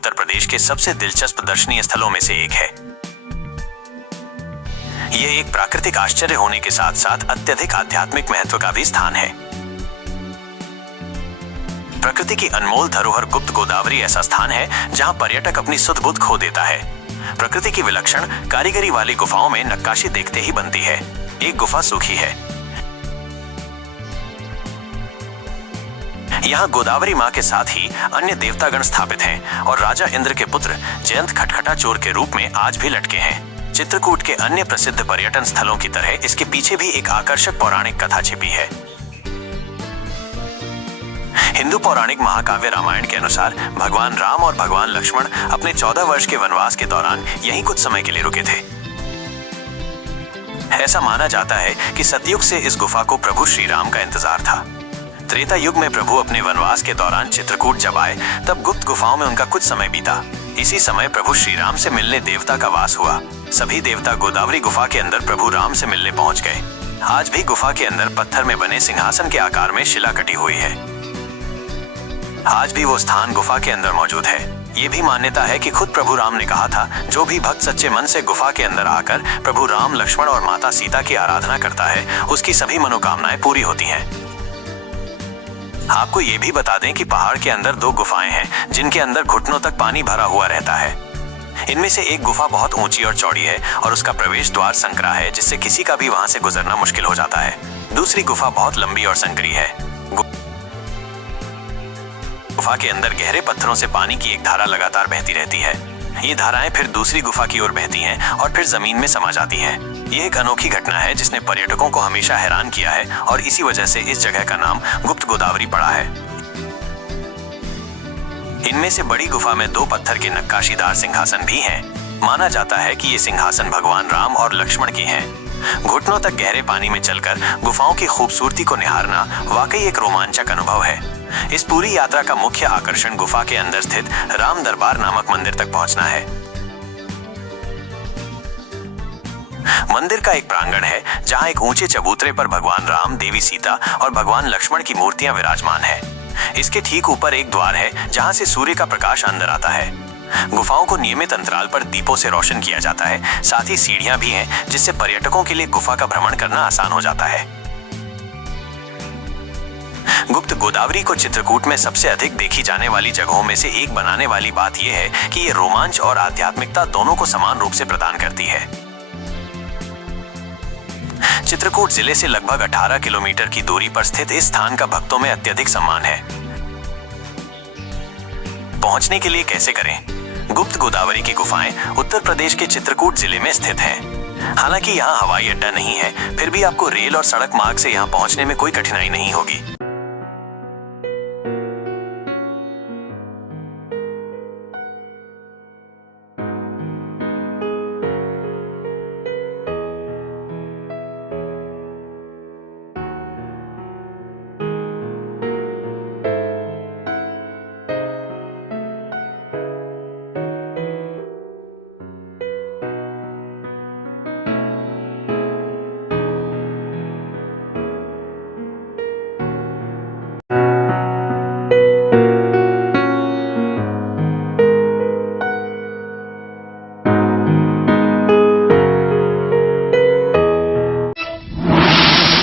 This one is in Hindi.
उत्तर प्रदेश के सबसे दिलचस्प दर्शनीय स्थलों में से एक है। यह एक प्राकृतिक आश्चर्य होने के साथ साथ अत्यधिक आध्यात्मिक महत्व का भी स्थान है। प्रकृति की अनमोल धरोहर गुप्त गोदावरी ऐसा स्थान है जहां पर्यटक अपनी सुध बुध खो देता है। प्रकृति की विलक्षण कारीगरी वाली गुफाओं में नक्काशी देखते ही बनती है। एक गुफा सूखी है। यहाँ गोदावरी माँ के साथ ही अन्य देवतागण स्थापित हैं और राजा इंद्र के पुत्र जयंत खटखटाचोर के रूप में आज भी लटके हैं। चित्रकूट के अन्य प्रसिद्ध पर्यटन स्थलों की तरह इसके पीछे भी एक आकर्षक पौराणिक कथा छिपी है। हिंदू पौराणिक महाकाव्य रामायण के अनुसार भगवान राम और भगवान लक्ष्मण अपने 14 वर्ष के वनवास के दौरान यहीं कुछ समय के लिए रुके थे। ऐसा माना जाता है कि सतयुग से इस गुफा को प्रभु श्री राम का इंतजार था। त्रेता युग में प्रभु अपने वनवास के दौरान चित्रकूट जब आए तब गुप्त गुफाओं में उनका कुछ समय बीता। इसी समय प्रभु श्री राम से मिलने देवता का वास हुआ। सभी देवता गोदावरी गुफा के अंदर प्रभु राम से मिलने पहुंच गए। आज भी गुफा के अंदर पत्थर में बने सिंहासन के आकार में शिला कटी हुई है। आज भी वो स्थान गुफा के अंदर मौजूद है। ये भी मान्यता है कि खुद प्रभु राम ने कहा था, जो भी भक्त सच्चे मन से गुफा के अंदर आकर प्रभु राम, लक्ष्मण और माता सीता की आराधना करता है, उसकी सभी मनोकामनाएं पूरी होती हैं। आपको ये भी बता दें कि पहाड़ के अंदर 2 गुफाएं हैं जिनके अंदर घुटनों तक पानी भरा हुआ रहता है। इनमें से एक गुफा बहुत ऊंची और चौड़ी है और उसका प्रवेश द्वार संकरा है, जिससे किसी का भी वहां से गुजरना मुश्किल हो जाता है। दूसरी गुफा बहुत लंबी और संकरी है। गुफा के अंदर गहरे पत्थरों से पानी की एक धारा लगातार बहती रहती है। ये धाराएं फिर दूसरी गुफा की ओर बहती हैं और फिर जमीन में समा जाती हैं। ये एक अनोखी घटना है जिसने पर्यटकों को हमेशा हैरान किया है और इसी वजह से इस जगह का नाम गुप्त गोदावरी पड़ा है। इनमें से बड़ी गुफा में 2 पत्थर के नक्काशीदार सिंहासन भी हैं। माना जाता है कि ये सिंहासन भगवान राम और लक्ष्मण के हैं। घुटनों तक गहरे पानी में चलकर गुफाओं की खूबसूरती को निहारना वाकई एक रोमांचक अनुभव है। इस पूरी यात्रा का मुख्य आकर्षण गुफा के अंदर स्थित राम दरबार नामक मंदिर तक पहुंचना है। मंदिर का एक प्रांगण है जहां एक ऊंचे चबूतरे पर भगवान राम, देवी सीता और भगवान लक्ष्मण की मूर्तियां विराजमान है। इसके ठीक ऊपर एक द्वार है जहां से सूर्य का प्रकाश अंदर आता है। गुफाओं को नियमित अंतराल पर दीपों से रोशन किया जाता है। साथ ही सीढ़ियां भी हैं जिससे पर्यटकों के लिए गुफा का भ्रमण करना आसान हो जाता है। गुप्त गोदावरी को चित्रकूट में सबसे अधिक देखी जाने वाली जगहों में से एक बनाने वाली बात यह है कि ये रोमांच और आध्यात्मिकता दोनों को समान रूप से प्रदान करती है। चित्रकूट जिले से लगभग 18 किलोमीटर की दूरी पर स्थित इस स्थान का भक्तों में अत्यधिक सम्मान है। पहुंचने के लिए कैसे करें? गुप्त गोदावरी की गुफाएं उत्तर प्रदेश के चित्रकूट जिले में स्थित हैं। हालांकि यहाँ हवाई अड्डा नहीं है, फिर भी आपको रेल और सड़क मार्ग से यहाँ पहुंचने में कोई कठिनाई नहीं होगी।